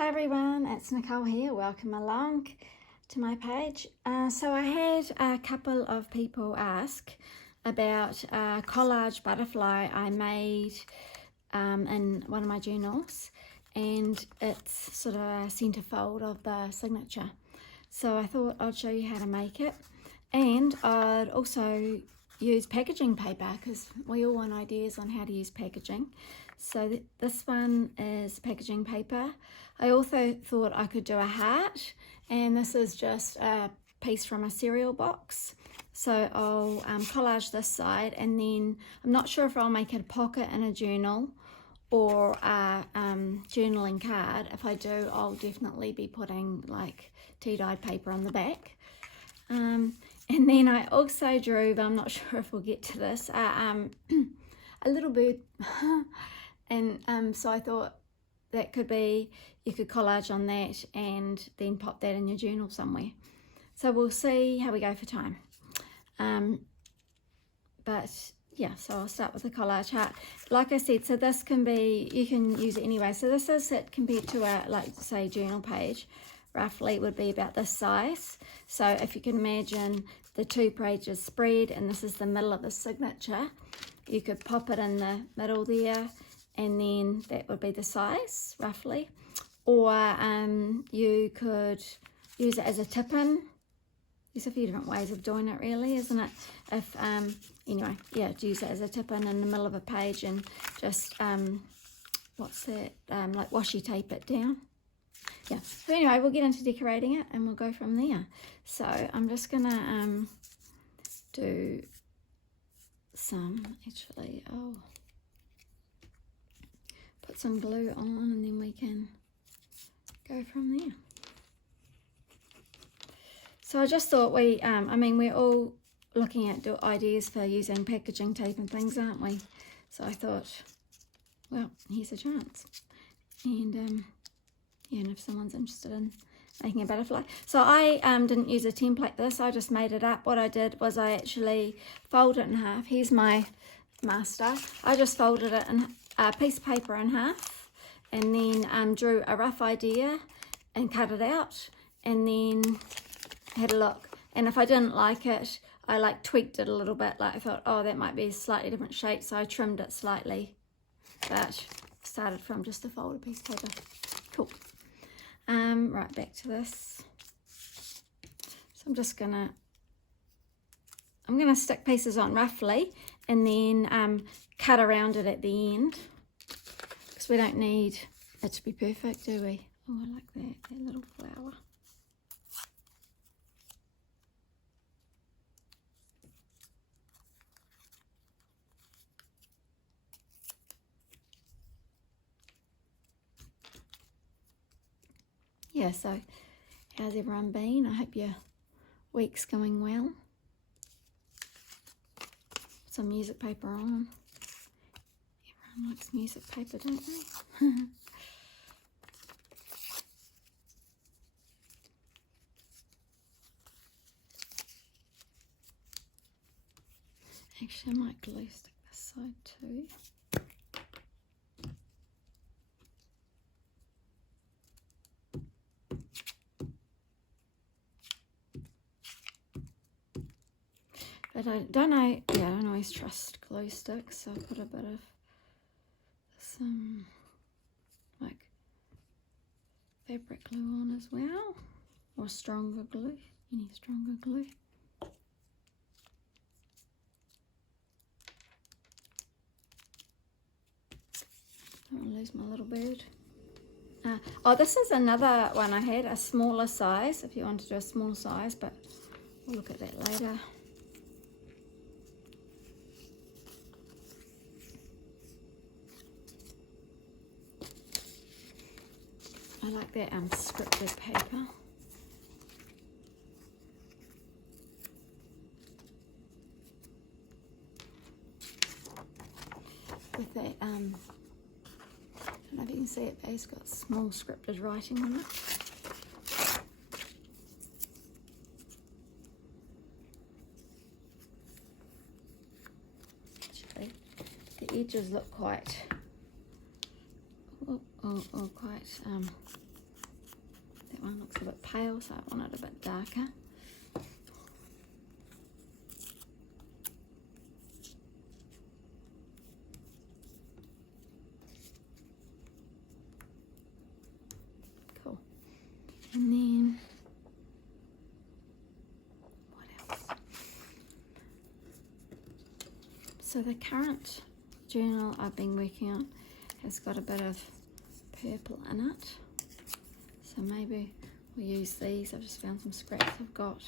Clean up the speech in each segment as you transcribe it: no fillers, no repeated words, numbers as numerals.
Hi everyone, it's Nicole here. Welcome along to my page. So I had a couple of people ask about a collage butterfly I made in one of my journals, and it's sort of a centerfold of the signature. So I thought I'd show you how to make it, and I'd also use packaging paper because we all want ideas on how to use packaging. So this one is packaging paper. I also thought I could do a heart, and this is just a piece from a cereal box. So I'll collage this side, and then I'm not sure if I'll make it a pocket in a journal or a journaling card. If I do, I'll definitely be putting like tea-dyed paper on the back. And then I also drew, but I'm not sure if we'll get to this, a little bird. And so I thought that could be, you could collage on that and then pop that in your journal somewhere. So we'll see how we go for time. But yeah, so I'll start with the collage heart. Like I said, so this can be, you can use it anyway. So this is it compared to a, like say, journal page, roughly would be about this size. So if you can imagine the 2 pages spread, and this is the middle of the signature, you could pop it in the middle there, and then that would be the size roughly. Or you could use it as a tip-in. There's a few different ways of doing it really, isn't it? If anyway, yeah, use it as a tip-in in the middle of a page and just what's that, like washi tape it down. Yeah, so anyway, we'll get into decorating it and we'll go from there. So I'm just gonna do some, actually, put some glue on, and then we can go from there. So I just thought we're all looking at ideas for using packaging tape and things, aren't we? So I thought, well, here's a chance. And yeah, and if someone's interested in making a butterfly. So I didn't use a template for this, I just made it up. What I did was I actually folded it in half. Here's my master. I just folded it in a piece of paper in half, and then drew a rough idea and cut it out, and then had a look. And if I didn't like it, I like tweaked it a little bit. Like I thought, oh, that might be a slightly different shape, so I trimmed it slightly, but started from just a folded piece of paper. Cool. Right, back to this. So I'm gonna stick pieces on roughly, and then cut around it at the end, because we don't need it to be perfect, do we? Oh, I like that little flower. Yeah, so how's everyone been? I hope your week's going well. Some music paper on. Everyone likes music paper, don't they? Actually, I might glue stick this side too. But I don't know, yeah, I don't always trust glue sticks, so I put a bit of some like fabric glue on as well, or stronger glue, any stronger glue. Don't want to lose my little bird. Oh, this is another one I had, a smaller size, if you want to do a small size, but we'll look at that later. I like that scripted paper. With that, I don't know if you can see it, but it's got small scripted writing on it. Actually, the edges look quite, quite one looks a bit pale, so I want it a bit darker. Cool. And then, what else? So the current journal I've been working on has got a bit of purple in it. So maybe we'll use these. I've just found some scraps I've got.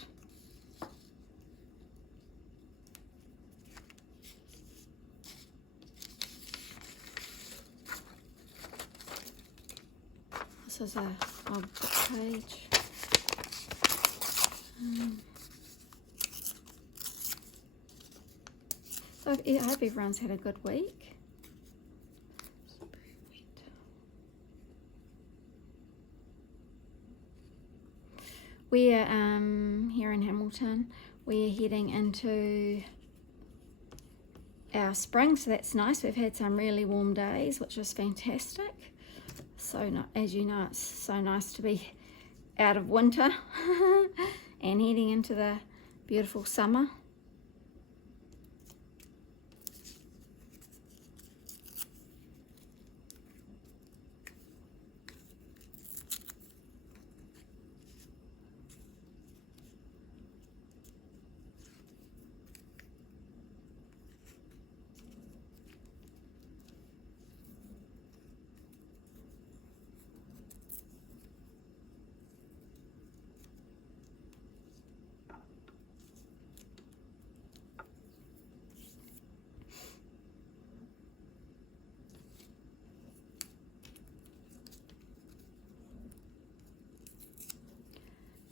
This is a old book page. So I hope everyone's had a good week. We're here in Hamilton. We're heading into our spring, so that's nice. We've had some really warm days, which is fantastic. So, as you know, it's so nice to be out of winter and heading into the beautiful summer.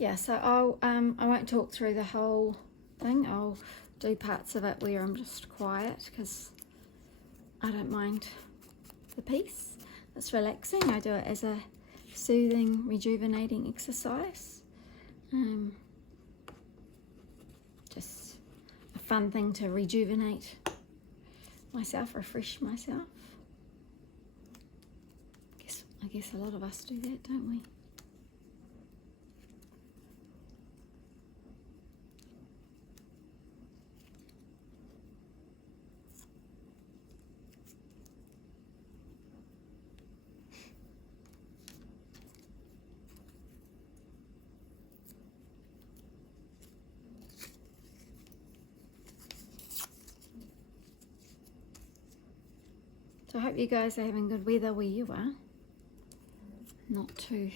Yeah, so I won't talk through the whole thing. I'll do parts of it where I'm just quiet because I don't mind the peace. It's relaxing. I do it as a soothing, rejuvenating exercise. Just a fun thing to rejuvenate myself, refresh myself. I guess a lot of us do that, don't we? So I hope you guys are having good weather where you are. Not too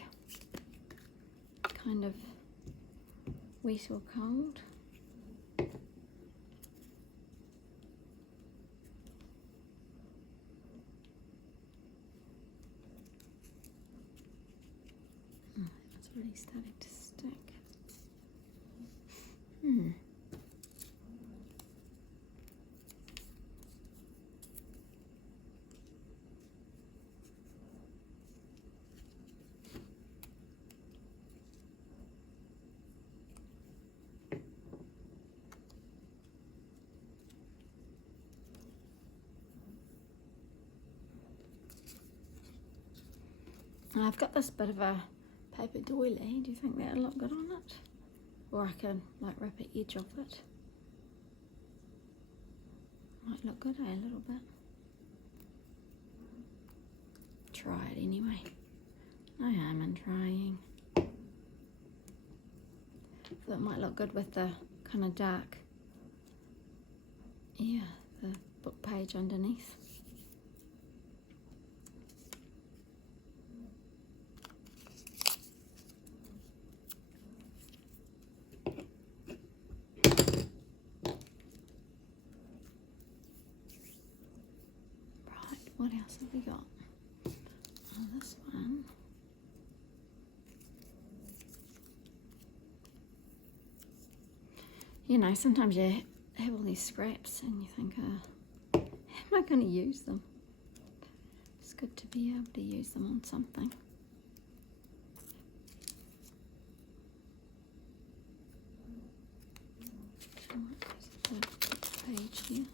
kind of wet or cold. Oh, it's really starting to stick. I've got this bit of a paper doily. Do you think that'll look good on it? Or I can like rip an edge off it. Might look good, a little bit. Try it anyway. No harm in trying. Thought it might look good with the kind of dark, the book page underneath. What else have we got? Oh, this one. You know, sometimes you have all these scraps and you think, how am I going to use them? It's good to be able to use them on something. Page here.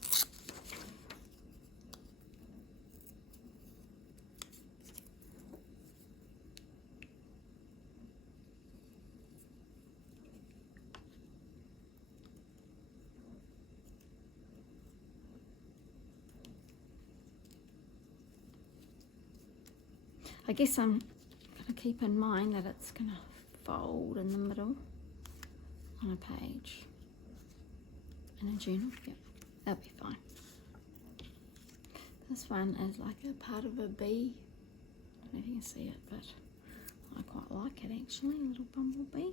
I guess I'm going to keep in mind that it's going to fold in the middle on a page. In a journal, yep, that'll be fine. This one is like a part of a bee. I don't know if you can see it, but I quite like it actually, a little bumblebee.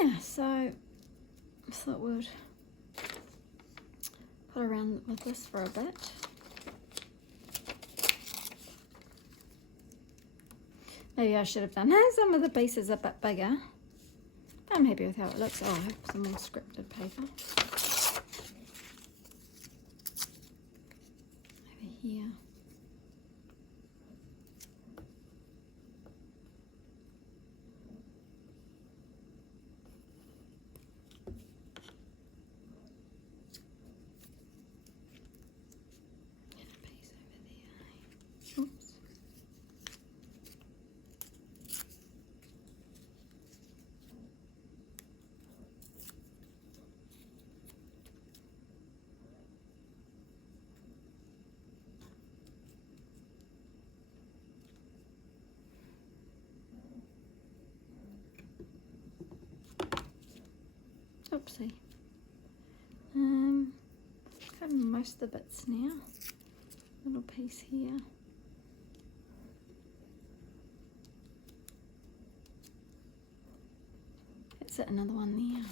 Yeah, so I thought we'd put around with this for a bit. Maybe I should have done some of the pieces a bit bigger. I'm happy with how it looks. Oh, I have some more scripted paper. Over here. Oopsie. Got most of the bits now. Little piece here. That's it, another one there.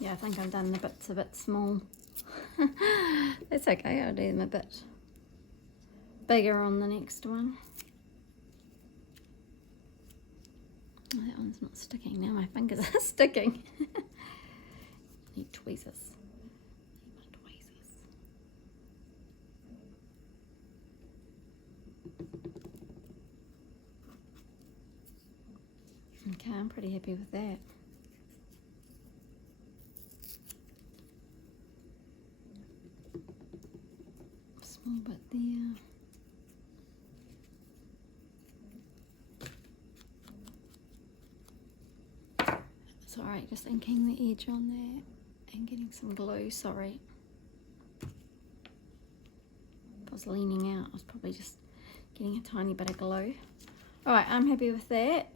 Yeah, I think I've done the bits a bit small. That's okay, I'll do them a bit bigger on the next one. Oh, that one's not sticking now, my fingers are sticking. Need tweezers. Need my tweezers. Okay, I'm pretty happy with that. Small bit there. It's alright, just inking the edge on there and getting some glue, sorry. If I was leaning out, I was probably just getting a tiny bit of glue. Alright, I'm happy with that.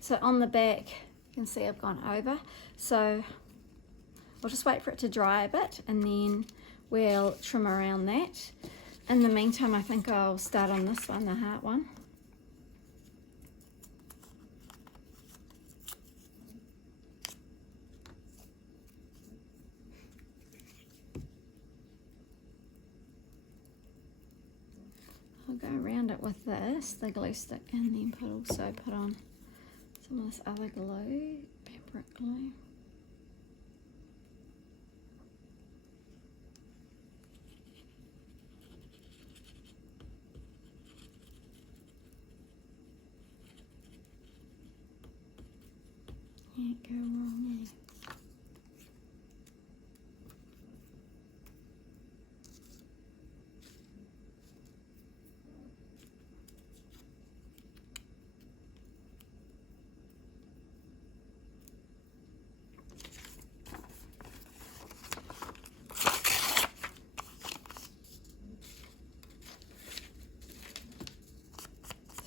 So on the back, you can see I've gone over. So I'll just wait for it to dry a bit and then we'll trim around that. In the meantime, I think I'll start on this one, the heart one. I'll go around it with this, the glue stick, and then also put on some of this other glue, fabric glue. Can't go wrong, eh?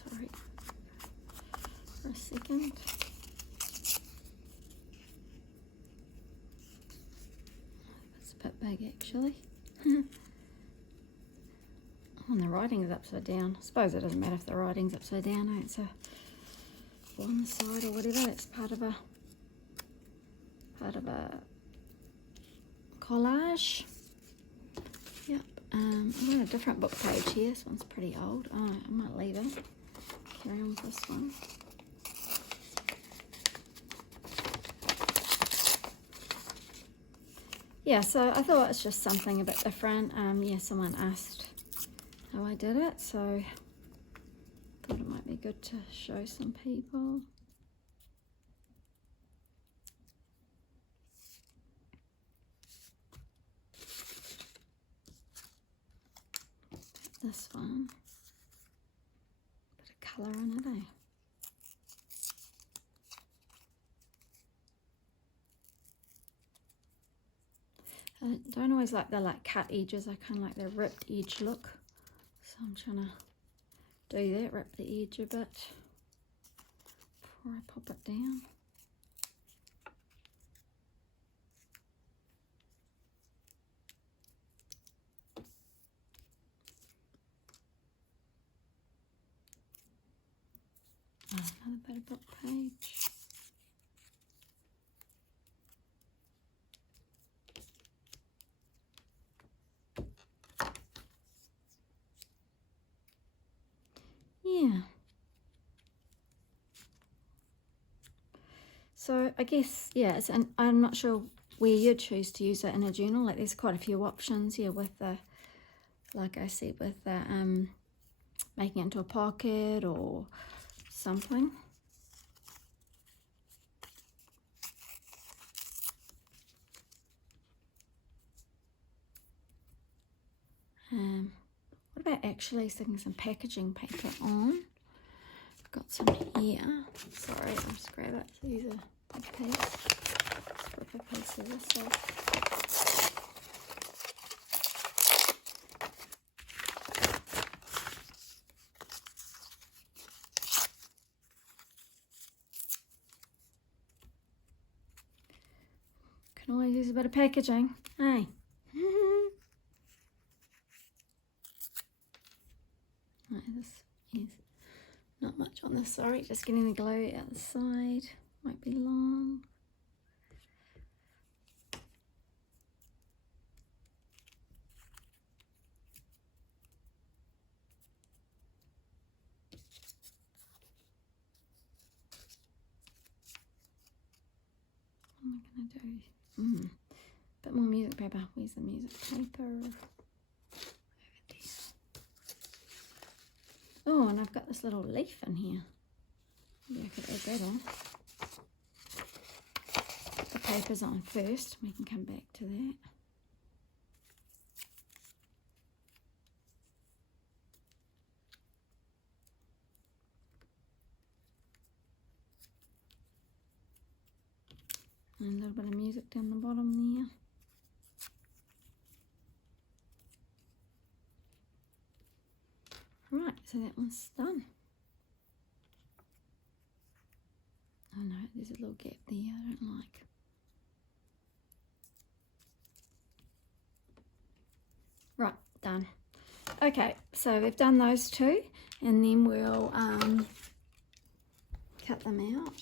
Sorry for a second. It's a bit big actually. Oh, and the writing is upside down. I suppose it doesn't matter if the writing's upside down, it's a one side or whatever. It's part of a collage. Yep. I've got a different book page here. This one's pretty old. Oh, I might leave it. Carry on with this one. Yeah, so I thought it's just something a bit different. Yeah, someone asked how I did it, so thought it might be good to show some people. this one. Bit of colour in it, eh? I don't always like the cut edges. I kind of like the ripped edge look. So I'm trying to do that, rip the edge a bit before I pop it down. Oh, another bit of book page. Yeah. So I guess, yeah, I'm not sure where you choose to use it in a journal. Like there's quite a few options here with the, like I said, with the making it into a pocket or something. What about actually sticking some packaging paper on? I've got some here. Sorry, I'll just grab it. So these are big piece. Let's rip a piece of this off. Can always use a bit of packaging, hey? Right, this is not much on this, sorry, just getting the glue out the side. Might be long. What am I going to do? Bit more music paper. Where's the music paper? Over there. Oh, and I've got this little leaf in here. Maybe I could add that on. Put the papers on first. We can come back to that. And a little bit of music down the bottom there. Right, so that one's done. Oh no, there's a little gap there I don't like. Right, done. Okay, so we've done those two, and then we'll cut them out.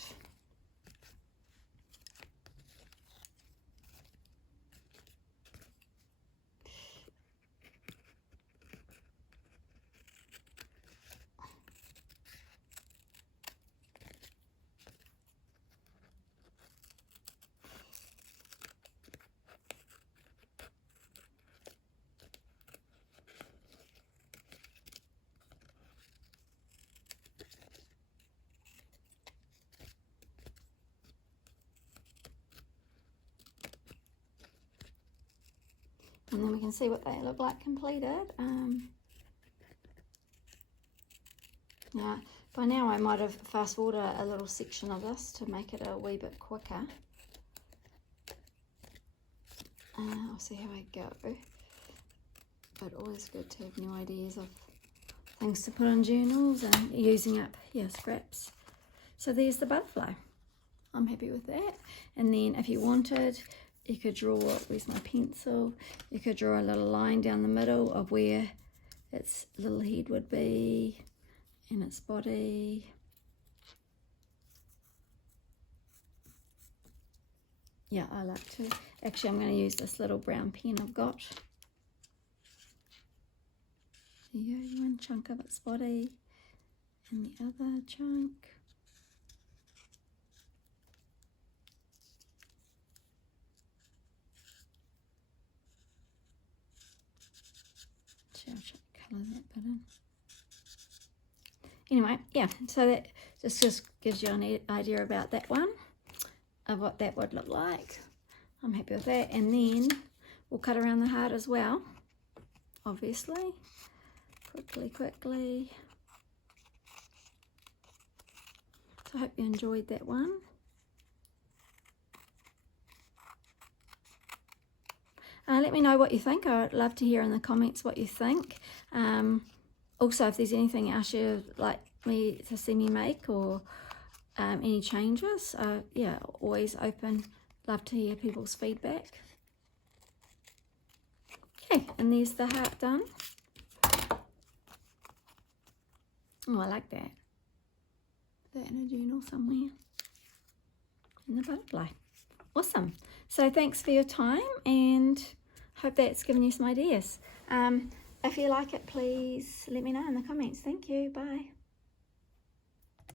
And then we can see what they look like completed. Now, by now I might have fast forwarded a little section of this to make it a wee bit quicker. I'll see how I go. But always good to have new ideas of things to put in journals and using up, yeah, scraps. So there's the butterfly. I'm happy with that. And then if you wanted, you could draw, where's my pencil? You could draw a little line down the middle of where its little head would be and its body. Yeah, I like to. Actually, I'm going to use this little brown pen I've got. There you go, one chunk of its body and the other chunk. I'll colour that bit in. Anyway, yeah, so that just gives you an idea about that one, of what that would look like. I'm happy with that. And then we'll cut around the heart as well, obviously. quickly. So I hope you enjoyed that one. Let me know what you think. I'd love to hear in the comments what you think. Also, if there's anything else you'd like me to see me make, or any changes, yeah, always open. Love to hear people's feedback. Okay, and there's the heart done. Oh, I like that. Put that in a journal somewhere. And the butterfly. Awesome. So thanks for your time, and hope that's given you some ideas. If you like it, please let me know in the comments. Thank you. Bye.